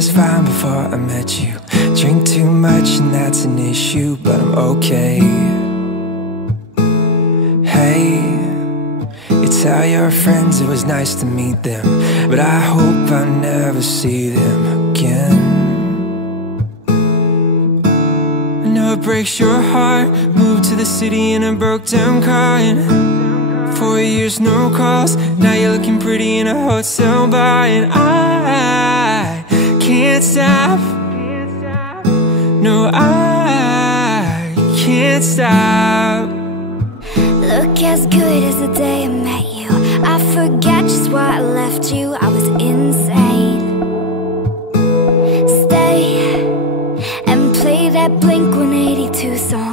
was fine before I met you. Drink too much and that's an issue, but I'm okay. Hey, you tell your friends it was nice to meet them, but I hope I never see them again. I know it breaks your heart. Moved to the city in a broke down car, and 4 years no calls. Now you're looking pretty in a hotel bar, and I can't stop. No, I can't stop. Look as good as the day I met you. I forgot just why I left you. I was insane. Stay and play that Blink-182 song.